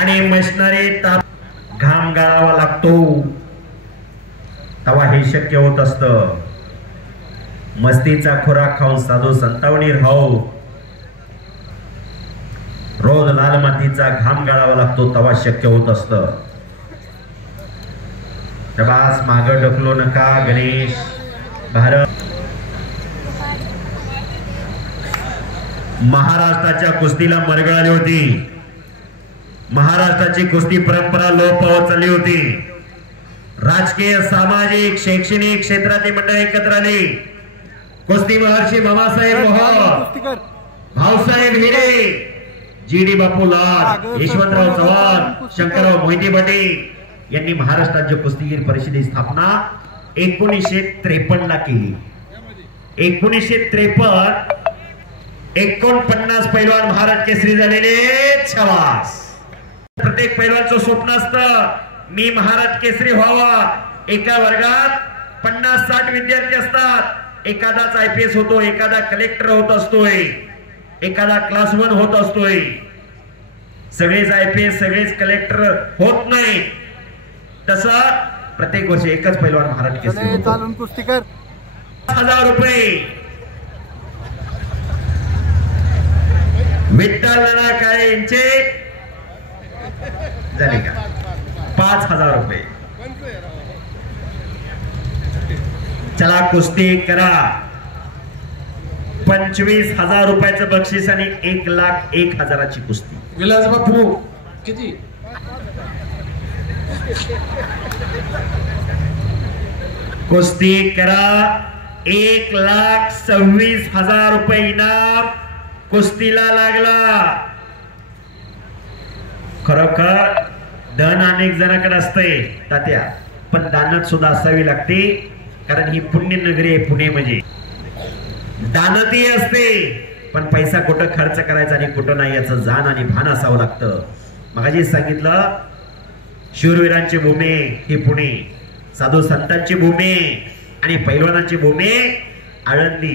आणि मशनरी ताप घाम गाळावा लागतो तेव्हा हे शक्य होत असतं. मस्तीचा खुराक खाऊन साधू संतावणी राहू, रोज लाल मातीचा घाम गाळावा लागतो तेव्हा शक्य होत असतं. प्रवास माग ढकलो नका. गणेश भारत महाराष्ट्राच्या कुस्तीला मरगळ आली होती. महाराष्ट्राची कुस्ती परंपरा लोप पावत चालली होती. राजकीय सामाजिक शैक्षणिक क्षेत्रातील मंडळ एकत्र आली. कुस्ती महर्षी बाबासाहेब मोहोळ, भाऊसाहेब हिरे, जी.डी. बापू लाड, यशवंतराव चव्हाण, शंकरराव मोहिते भटे यांनी महाराष्ट्र राज्य कुस्तीगीर परिषदेची स्थापना 1953 ला केली. 1953 49 पैलवान महाराज केसरी झालेले. शाबास. प्रत्येक पैलवानचं स्वप्न असतं मी महाराज केसरी व्हावा. एका वर्गात 50-60 विद्यार्थी असतात. एखादाच IPS होतो, एखादा कलेक्टर होत असतोय, एखादा क्लास 1 होत असतोय. सगळेच IPS सगळेच कलेक्टर होत नाही. तसा प्रत्येक वर्षी एकच पैलवान महाराज केसरी होतो. चालून कुस्तीकर 1000 रुपये. विठ्ठल नाना काळे यांचे झाले का 5000 रुपये. चला कुस्ती करा. 25,000 रुपयाचं बक्षीस आणि 1,01,000ची कुस्ती. विलास बापू किती? कुस्ती करा. 1,26,000 रुपये इनाम कुस्तीला लागला. खरोखर धन अनेक जणांकडे असते तात्या, पण दानत सुद्धा असावी लागते. कारण ही पुण्य नगरी आहे पुणे म्हणजे. दानतही असते पण पैसा कुठं खर्च करायचा आणि कुठं नाही याचं जाण आणि भान असावं लागतं. मगाशी सांगितलं शूरवीरांची भूमी ही पुणे, साधू संतांची भूमी आणि पैलवानांची भूमी आळंदी.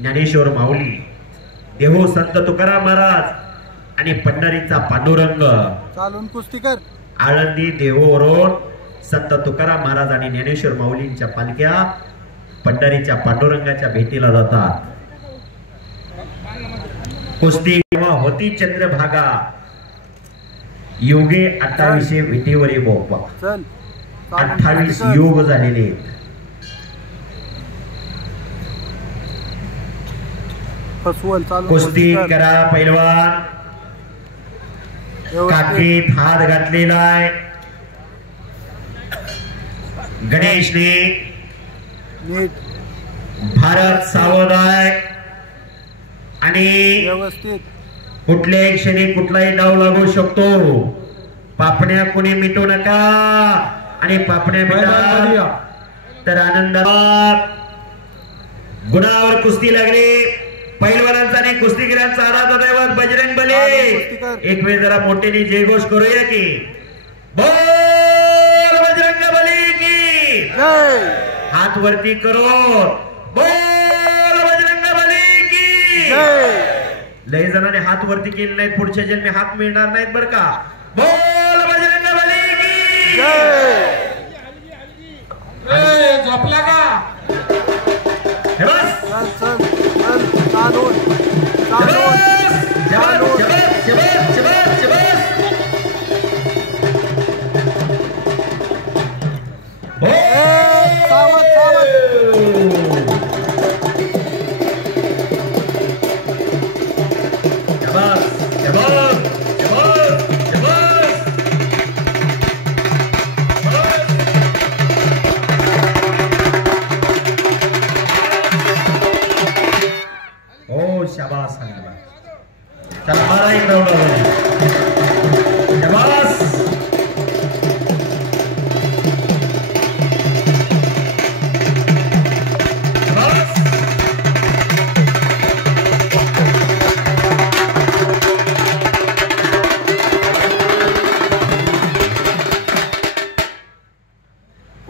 ज्ञानेश्वर माऊली, देहू संत तुकाराम महाराज आणि पंढरीचा पांडुरंग. चालून कुस्तीकर आळंदी देहूवरून संत तुकाराम महाराज आणि ज्ञानेश्वर माऊलींच्या पालख्या पंढरीच्या पांडुरंगाच्या भेटीला जातात. कुस्ती किंवा होती चंद्रभागा योगे 28 विटेवरी बोपा. 28 योग झालेले. कुस्ती करा. पैलवान काकीत हात घातलेला आहे. गणेशने भारत सावध आहे आणि व्यवस्थित कुठल्याही क्षणी कुठलाही डाव लागू शकतो. पापण्या कोणी मिटू नका आणि पापण्या मिटा तर आनंदात. गुणावर कुस्ती लागली. पैलवानांचा आणि कुस्तीगिरांचा आराध्य दैवत बजरंग बली. एक वेळ जरा मोठ्याने जयघोष करूया की बोल बजरंग बली की जय. हात वरती करो. बोल बजरंग बली की जय. लय जणांनी हात वरती केले नाहीत. पुढच्या जन्मी हात मिळणार नाहीत बर का. बोल बजरंग बली की जय. झोपला का? हे बस. चल चल चालून चालून चालून. सावध शाबास. चला मारा एक राऊंड. शाबास.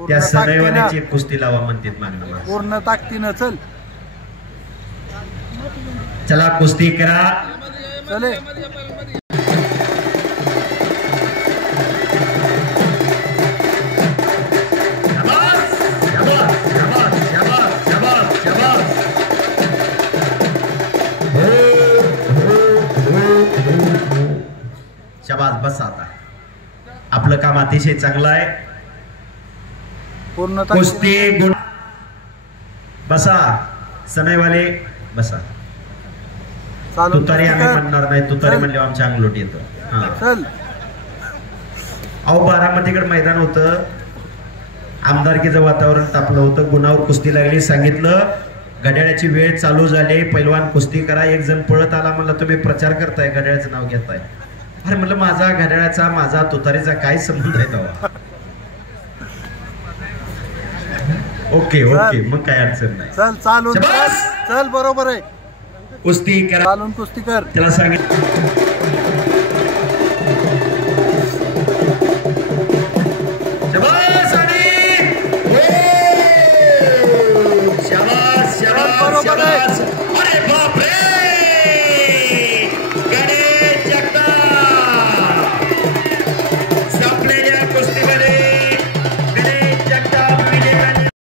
त्या सदैवाची कुस्ती लावा म्हणतात मागणं. पूर्ण ताकदीनं चल. चला कुस्ती करा. चले शाबास, बसा आता. आपलं काम अतिशय चांगलं आहे. पूर्ण कुस्ती गुण. बसा सनईवाले, बसा. चालून तुतारी कुस्ती आम्ही कर. म्हणणार नाही, तुतारी चल. म्हणले आमच्या अंगलोट येतं. हा, चल. अहो बारामतीकडे मैदान होतं, आमदारकीचं वातावरण तापलं होतं, गुणावर कुस्ती लागली. सांगितलं घड्याळाची वेळ चालू झाली, पैलवान कुस्ती करा. एक जण पळत आला, म्हणलं तुम्ही प्रचार करताय, घड्याळाचं नाव घेताय. अरे म्हणलं माझा घड्याळाचा, माझा तुतारीचा काय संबंध आहे तेव्हा. ओके ओके, मग काय अडचण नाही. चल चालून शाबास. चल, बरोबर आहे. कुस्ती करा. चालून कुस्ती कर. त्याला सांगितलं